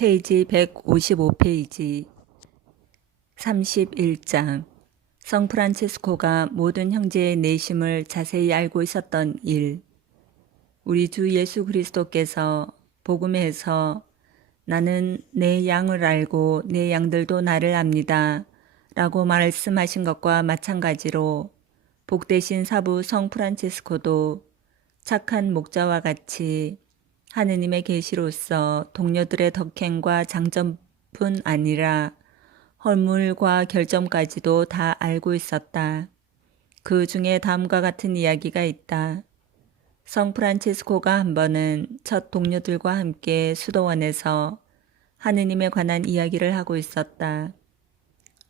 페이지 155페이지 31장 성프란치스코가 모든 형제의 내심을 자세히 알고 있었던 일. 우리 주 예수 그리스도께서 복음에서 나는 내 양을 알고 내 양들도 나를 압니다 라고 말씀하신 것과 마찬가지로 복되신 사부 성프란치스코도 착한 목자와 같이 하느님의 계시로서 동료들의 덕행과 장점뿐 아니라 허물과 결점까지도 다 알고 있었다. 그 중에 다음과 같은 이야기가 있다. 성 프란치스코가 한 번은 첫 동료들과 함께 수도원에서 하느님에 관한 이야기를 하고 있었다.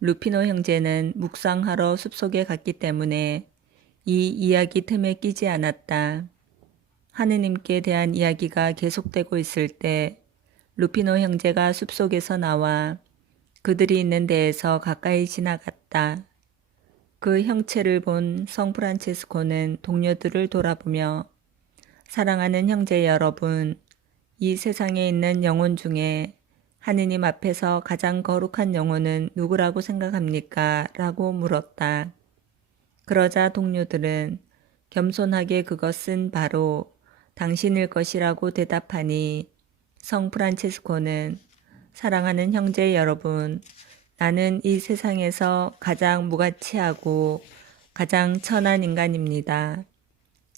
루피노 형제는 묵상하러 숲속에 갔기 때문에 이 이야기 틈에 끼지 않았다. 하느님께 대한 이야기가 계속되고 있을 때 루피노 형제가 숲속에서 나와 그들이 있는 데에서 가까이 지나갔다. 그 형체를 본 성프란치스코는 동료들을 돌아보며 사랑하는 형제 여러분, 이 세상에 있는 영혼 중에 하느님 앞에서 가장 거룩한 영혼은 누구라고 생각합니까? 라고 물었다. 그러자 동료들은 겸손하게 그것은 바로 당신일 것이라고 대답하니 성 프란치스코는 사랑하는 형제 여러분, 나는 이 세상에서 가장 무가치하고 가장 천한 인간입니다.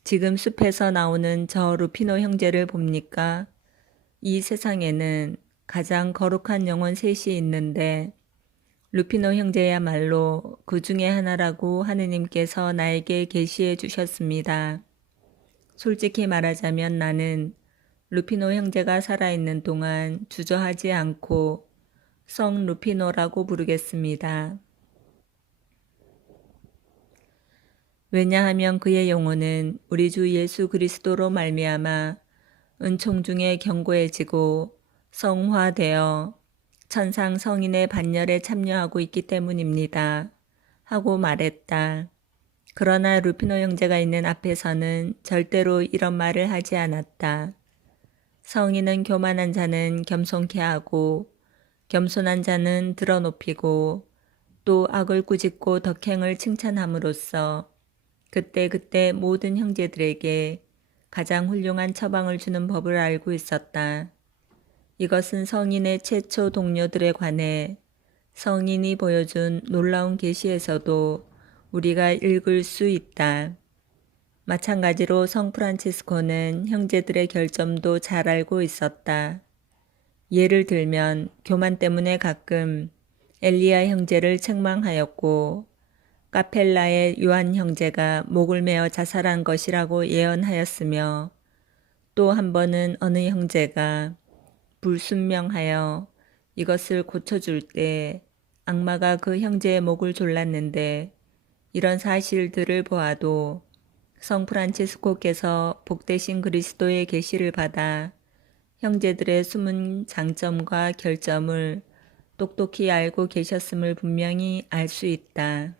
지금 숲에서 나오는 저 루피노 형제를 봅니까? 이 세상에는 가장 거룩한 영혼 셋이 있는데 루피노 형제야말로 그 중에 하나라고 하느님께서 나에게 계시해 주셨습니다. 솔직히 말하자면 나는 루피노 형제가 살아있는 동안 주저하지 않고 성 루피노라고 부르겠습니다. 왜냐하면 그의 영혼은 우리 주 예수 그리스도로 말미암아 은총 중에 견고해지고 성화되어 천상 성인의 반열에 참여하고 있기 때문입니다. 하고 말했다. 그러나 루피노 형제가 있는 앞에서는 절대로 이런 말을 하지 않았다. 성인은 교만한 자는 겸손케 하고 겸손한 자는 드러높이고 또 악을 꾸짖고 덕행을 칭찬함으로써 그때그때 모든 형제들에게 가장 훌륭한 처방을 주는 법을 알고 있었다. 이것은 성인의 최초 동료들에 관해 성인이 보여준 놀라운 계시에서도 우리가 읽을 수 있다. 마찬가지로 성 프란치스코는 형제들의 결점도 잘 알고 있었다. 예를 들면 교만 때문에 가끔 엘리야 형제를 책망하였고 카펠라의 요한 형제가 목을 메어 자살한 것이라고 예언하였으며 또 한 번은 어느 형제가 불순명하여 이것을 고쳐줄 때 악마가 그 형제의 목을 졸랐는데 이런 사실들을 보아도 성 프란치스코께서 복되신 그리스도의 계시를 받아 형제들의 숨은 장점과 결점을 똑똑히 알고 계셨음을 분명히 알 수 있다.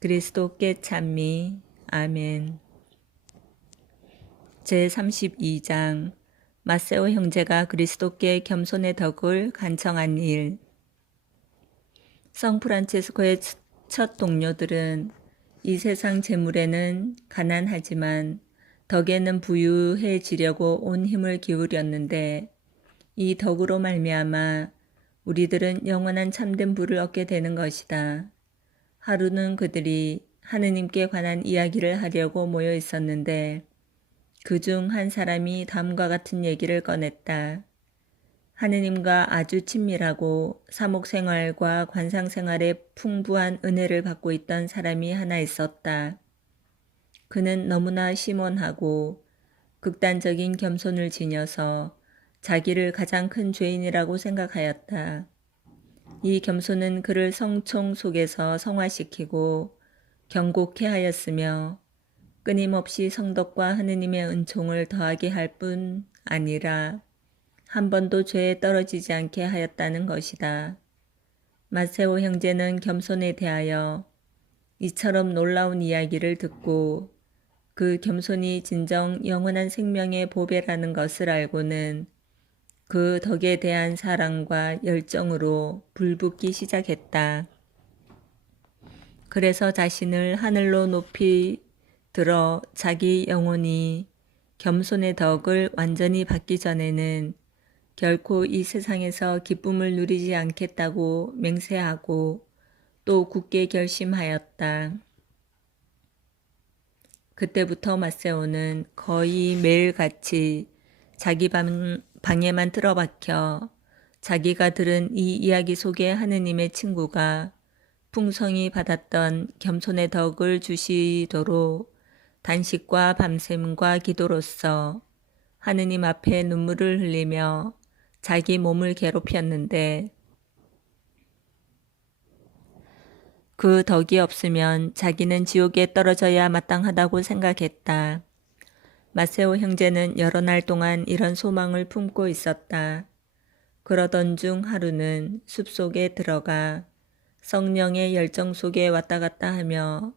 그리스도께 찬미. 아멘. 제32장 마세오 형제가 그리스도께 겸손의 덕을 간청한 일. 성 프란치스코의 첫 동료들은 이 세상 재물에는 가난하지만 덕에는 부유해지려고 온 힘을 기울였는데 이 덕으로 말미암아 우리들은 영원한 참된 부를 얻게 되는 것이다. 하루는 그들이 하느님께 관한 이야기를 하려고 모여 있었는데 그중 한 사람이 다음과 같은 얘기를 꺼냈다. 하느님과 아주 친밀하고 사목생활과 관상생활에 풍부한 은혜를 받고 있던 사람이 하나 있었다. 그는 너무나 심원하고 극단적인 겸손을 지녀서 자기를 가장 큰 죄인이라고 생각하였다. 이 겸손은 그를 성총 속에서 성화시키고 경고케 하였으며 끊임없이 성덕과 하느님의 은총을 더하게 할 뿐 아니라 한 번도 죄에 떨어지지 않게 하였다는 것이다. 마세오 형제는 겸손에 대하여 이처럼 놀라운 이야기를 듣고 그 겸손이 진정 영원한 생명의 보배라는 것을 알고는 그 덕에 대한 사랑과 열정으로 불붙기 시작했다. 그래서 자신을 하늘로 높이 들어 자기 영혼이 겸손의 덕을 완전히 받기 전에는 결코 이 세상에서 기쁨을 누리지 않겠다고 맹세하고 또 굳게 결심하였다. 그때부터 마세오는 거의 매일같이 자기 방에만 틀어박혀 자기가 들은 이 이야기 속에 하느님의 친구가 풍성히 받았던 겸손의 덕을 주시도록 단식과 밤샘과 기도로써 하느님 앞에 눈물을 흘리며 자기 몸을 괴롭혔는데 그 덕이 없으면 자기는 지옥에 떨어져야 마땅하다고 생각했다. 마세오 형제는 여러 날 동안 이런 소망을 품고 있었다. 그러던 중 하루는 숲속에 들어가 성령의 열정 속에 왔다 갔다 하며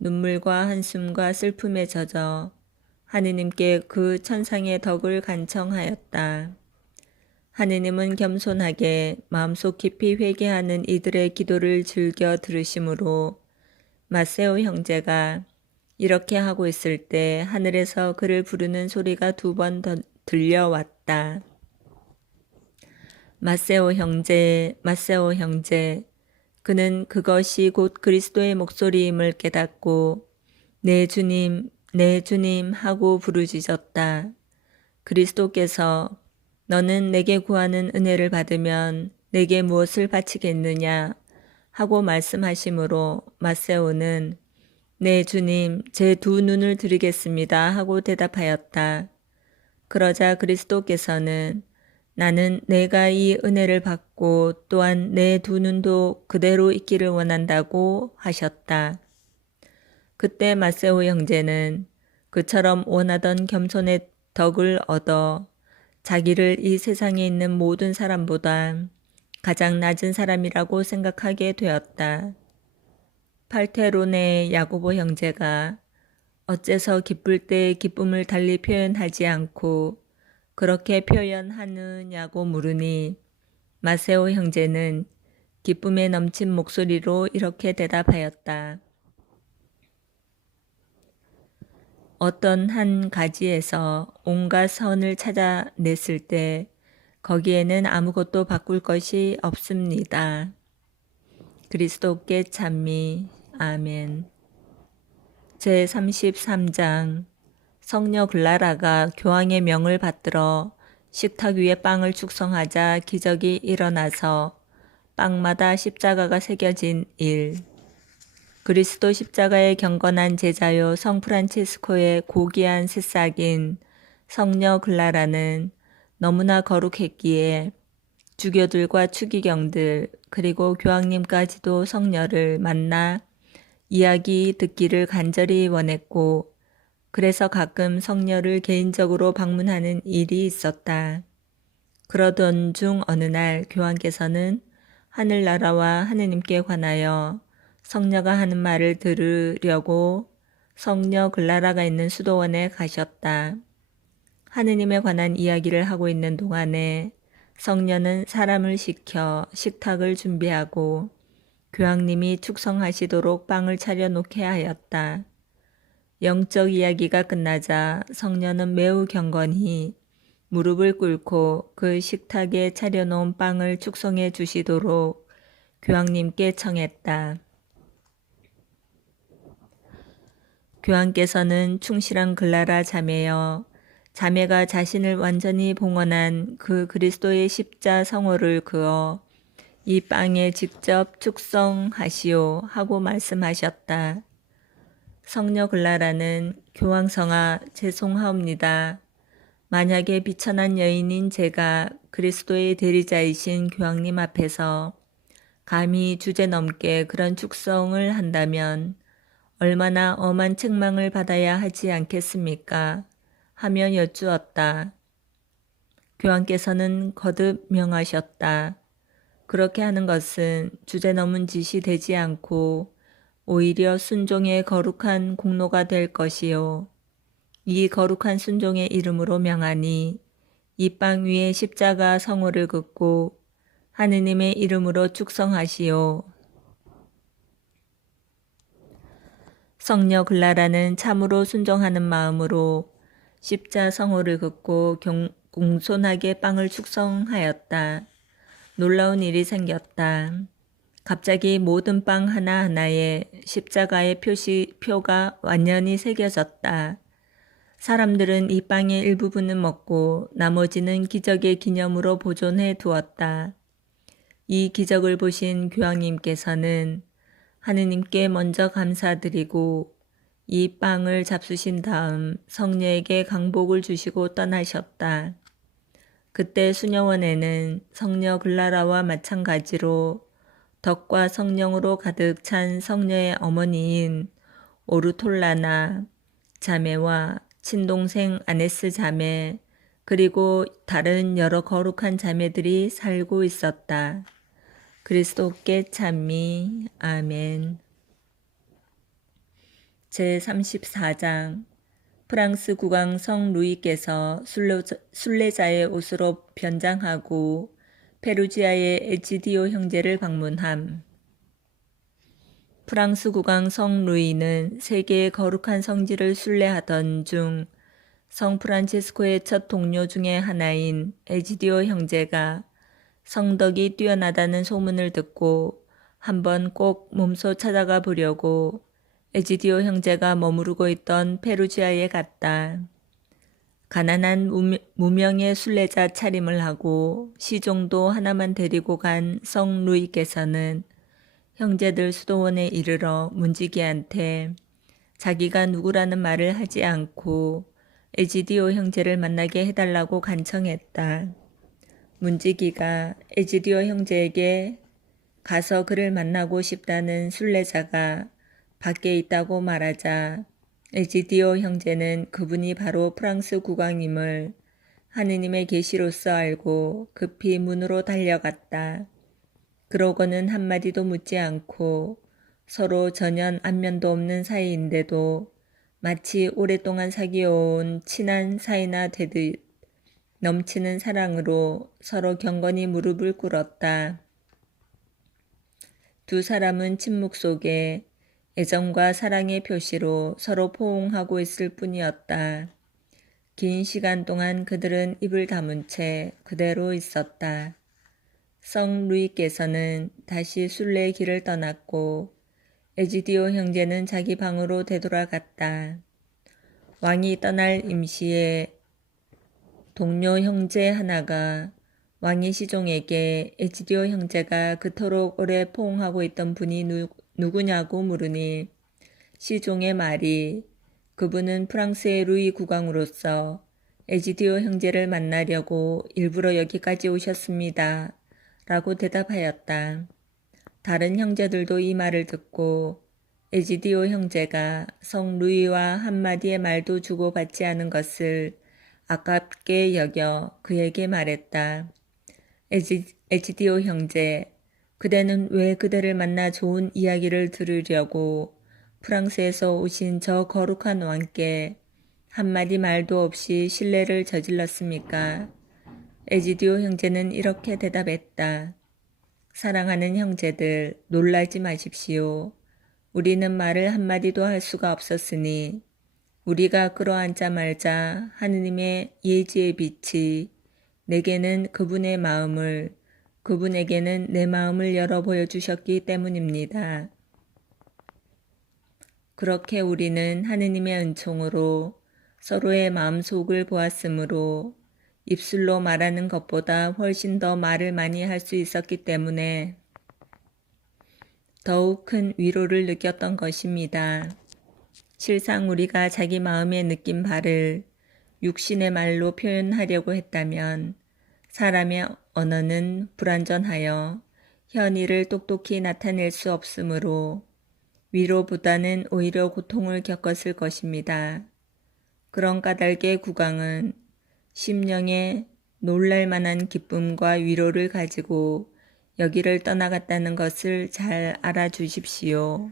눈물과 한숨과 슬픔에 젖어 하느님께 그 천상의 덕을 간청하였다. 하느님은 겸손하게 마음속 깊이 회개하는 이들의 기도를 즐겨 들으심으로 마세오 형제가 이렇게 하고 있을 때 하늘에서 그를 부르는 소리가 2번 더 들려왔다. 마세오 형제, 마세오 형제. 그는 그것이 곧 그리스도의 목소리임을 깨닫고 내 주님, 내 주님 하고 부르짖었다. 그리스도께서 너는 내게 구하는 은혜를 받으면 내게 무엇을 바치겠느냐 하고 말씀하시므로 마세오는 네 주님, 제 2눈을 드리겠습니다 하고 대답하였다. 그러자 그리스도께서는 나는 내가 이 은혜를 받고 또한 내 2눈도 그대로 있기를 원한다고 하셨다. 그때 마세오 형제는 그처럼 원하던 겸손의 덕을 얻어 자기를 이 세상에 있는 모든 사람보다 가장 낮은 사람이라고 생각하게 되었다. 팔테론의 야고보 형제가 어째서 기쁠 때 기쁨을 달리 표현하지 않고 그렇게 표현하느냐고 물으니 마세오 형제는 기쁨에 넘친 목소리로 이렇게 대답하였다. 어떤 한 가지에서 온갖 선을 찾아냈을 때 거기에는 아무것도 바꿀 것이 없습니다. 그리스도께 찬미. 아멘. 제33장 성녀 글라라가 교황의 명을 받들어 식탁 위에 빵을 축성하자 기적이 일어나서 빵마다 십자가가 새겨진 일. 그리스도 십자가의 경건한 제자요 성 프란체스코의 고귀한 새싹인 성녀 글라라는 너무나 거룩했기에 주교들과 추기경들 그리고 교황님까지도 성녀를 만나 이야기 듣기를 간절히 원했고 그래서 가끔 성녀를 개인적으로 방문하는 일이 있었다. 그러던 중 어느 날 교황께서는 하늘나라와 하느님께 관하여 성녀가 하는 말을 들으려고 성녀 글라라가 있는 수도원에 가셨다. 하느님에 관한 이야기를 하고 있는 동안에 성녀는 사람을 시켜 식탁을 준비하고 교황님이 축성하시도록 빵을 차려놓게 하였다. 영적 이야기가 끝나자 성녀는 매우 경건히 무릎을 꿇고 그 식탁에 차려놓은 빵을 축성해 주시도록 교황님께 청했다. 교황께서는 충실한 글라라 자매여 자매가 자신을 완전히 봉헌한 그 그리스도의 십자 성호를 그어 이 빵에 직접 축성하시오 하고 말씀하셨다. 성녀 글라라는 교황성아 죄송하옵니다. 만약에 비천한 여인인 제가 그리스도의 대리자이신 교황님 앞에서 감히 주제넘게 그런 축성을 한다면 얼마나 엄한 책망을 받아야 하지 않겠습니까? 하며 여쭈었다. 교황께서는 거듭 명하셨다. 그렇게 하는 것은 주제넘은 짓이 되지 않고 오히려 순종의 거룩한 공로가 될 것이요. 이 거룩한 순종의 이름으로 명하니 이 빵 위에 십자가 성호를 긋고 하느님의 이름으로 축성하시오. 성녀 글라라는 참으로 순종하는 마음으로 십자 성호를 긋고 공손하게 빵을 축성하였다. 놀라운 일이 생겼다. 갑자기 모든 빵 하나하나에 십자가의 표가 완전히 새겨졌다. 사람들은 이 빵의 일부분은 먹고 나머지는 기적의 기념으로 보존해 두었다. 이 기적을 보신 교황님께서는 하느님께 먼저 감사드리고 이 빵을 잡수신 다음 성녀에게 강복을 주시고 떠나셨다. 그때 수녀원에는 성녀 글라라와 마찬가지로 덕과 성령으로 가득 찬 성녀의 어머니인 오르톨라나 자매와 친동생 아네스 자매 그리고 다른 여러 거룩한 자매들이 살고 있었다. 그리스도께 찬미. 아멘. 제34장 프랑스 국왕 성 루이께서 순례자의 옷으로 변장하고 페루지아의 에지디오 형제를 방문함. 프랑스 국왕 성 루이는 세계의 거룩한 성지를 순례하던 중 성 프란치스코의 첫 동료 중에 하나인 에지디오 형제가 성덕이 뛰어나다는 소문을 듣고 한번 꼭 몸소 찾아가 보려고 에지디오 형제가 머무르고 있던 페루지아에 갔다. 가난한 무명의 순례자 차림을 하고 시종도 하나만 데리고 간 성 루이께서는 형제들 수도원에 이르러 문지기한테 자기가 누구라는 말을 하지 않고 에지디오 형제를 만나게 해달라고 간청했다. 문지기가 에지디오 형제에게 가서 그를 만나고 싶다는 순례자가 밖에 있다고 말하자 에지디오 형제는 그분이 바로 프랑스 국왕임을 하느님의 계시로서 알고 급히 문으로 달려갔다. 그러고는 한마디도 묻지 않고 서로 전혀 안면도 없는 사이인데도 마치 오랫동안 사귀어온 친한 사이나 되듯 넘치는 사랑으로 서로 경건히 무릎을 꿇었다. 두 사람은 침묵 속에 애정과 사랑의 표시로 서로 포옹하고 있을 뿐이었다. 긴 시간 동안 그들은 입을 다문 채 그대로 있었다. 성 루이께서는 다시 순례의 길을 떠났고 에지디오 형제는 자기 방으로 되돌아갔다. 왕이 떠날 임시에 동료 형제 하나가 왕의 시종에게 에지디오 형제가 그토록 오래 포옹하고 있던 분이 누구냐고 물으니 시종의 말이 그분은 프랑스의 루이 국왕으로서 에지디오 형제를 만나려고 일부러 여기까지 오셨습니다. 라고 대답하였다. 다른 형제들도 이 말을 듣고 에지디오 형제가 성 루이와 한마디의 말도 주고받지 않은 것을 아깝게 여겨 그에게 말했다. 에지디오 형제, 그대는 왜 그대를 만나 좋은 이야기를 들으려고 프랑스에서 오신 저 거룩한 왕께 한마디 말도 없이 신뢰를 저질렀습니까? 에지디오 형제는 이렇게 대답했다. 사랑하는 형제들, 놀라지 마십시오. 우리는 말을 한마디도 할 수가 없었으니 우리가 끌어앉자마자 하느님의 예지의 빛이 내게는 그분의 마음을, 그분에게는 내 마음을 열어 보여주셨기 때문입니다. 그렇게 우리는 하느님의 은총으로 서로의 마음속을 보았으므로 입술로 말하는 것보다 훨씬 더 말을 많이 할 수 있었기 때문에 더욱 큰 위로를 느꼈던 것입니다. 실상 우리가 자기 마음에 느낀 바를 육신의 말로 표현하려고 했다면 사람의 언어는 불완전하여 현의를 똑똑히 나타낼 수 없으므로 위로보다는 오히려 고통을 겪었을 것입니다. 그런 까닭에 국왕은 심령에 놀랄만한 기쁨과 위로를 가지고 여기를 떠나갔다는 것을 잘 알아주십시오.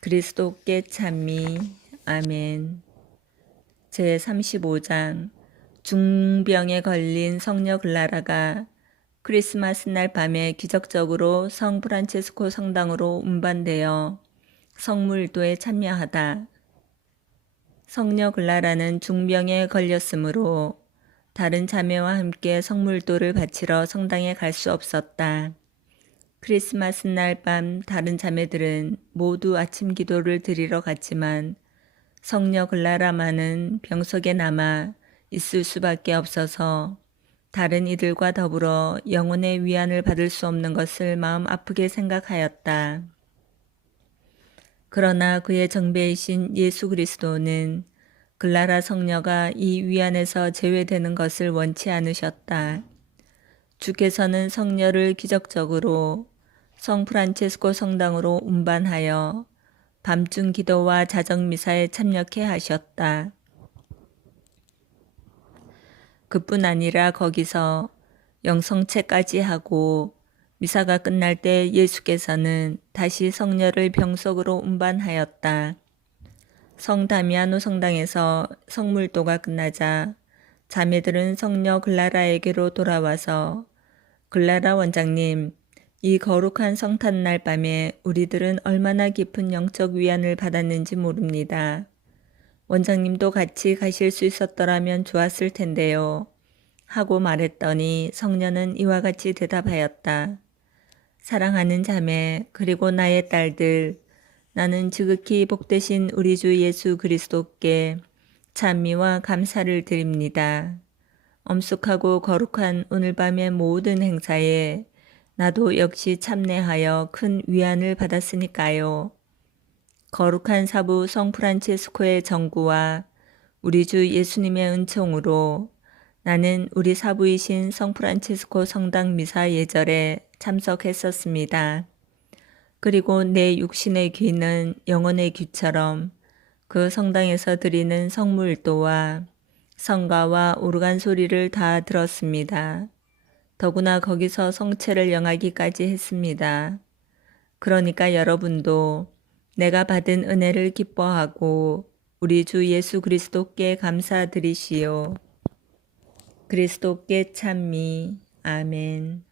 그리스도께 찬미. 아멘. 제35장 중병에 걸린 성녀 글라라가 크리스마스 날 밤에 기적적으로 성 프란체스코 성당으로 운반되어 성물도에 참여하다. 성녀 글라라는 중병에 걸렸으므로 다른 자매와 함께 성물도를 바치러 성당에 갈 수 없었다. 크리스마스 날 밤 다른 자매들은 모두 아침 기도를 드리러 갔지만 성녀 글라라만은 병석에 남아 있을 수밖에 없어서 다른 이들과 더불어 영혼의 위안을 받을 수 없는 것을 마음 아프게 생각하였다. 그러나 그의 정배이신 예수 그리스도는 글라라 성녀가 이 위안에서 제외되는 것을 원치 않으셨다. 주께서는 성녀를 기적적으로 성 프란체스코 성당으로 운반하여 밤중 기도와 자정 미사에 참여케 하셨다. 그뿐 아니라 거기서 영성체까지 하고 미사가 끝날 때 예수께서는 다시 성녀를 병석으로 운반하였다. 성 다미아노 성당에서 성물도가 끝나자 자매들은 성녀 글라라에게로 돌아와서 글라라 원장님, 이 거룩한 성탄날 밤에 우리들은 얼마나 깊은 영적 위안을 받았는지 모릅니다. 원장님도 같이 가실 수 있었더라면 좋았을 텐데요. 하고 말했더니 성녀는 이와 같이 대답하였다. 사랑하는 자매, 그리고 나의 딸들, 나는 지극히 복되신 우리 주 예수 그리스도께 찬미와 감사를 드립니다. 엄숙하고 거룩한 오늘 밤의 모든 행사에 나도 역시 참내하여 큰 위안을 받았으니까요. 거룩한 사부 성 프란체스코의 정구와 우리 주 예수님의 은총으로 나는 우리 사부이신 성 프란체스코 성당 미사 예절에 참석했었습니다. 그리고 내 육신의 귀는 영혼의 귀처럼 그 성당에서 드리는 성물도와 성가와 오르간 소리를 다 들었습니다. 더구나 거기서 성체를 영하기까지 했습니다. 그러니까 여러분도 내가 받은 은혜를 기뻐하고 우리 주 예수 그리스도께 감사드리시오. 그리스도께 찬미. 아멘.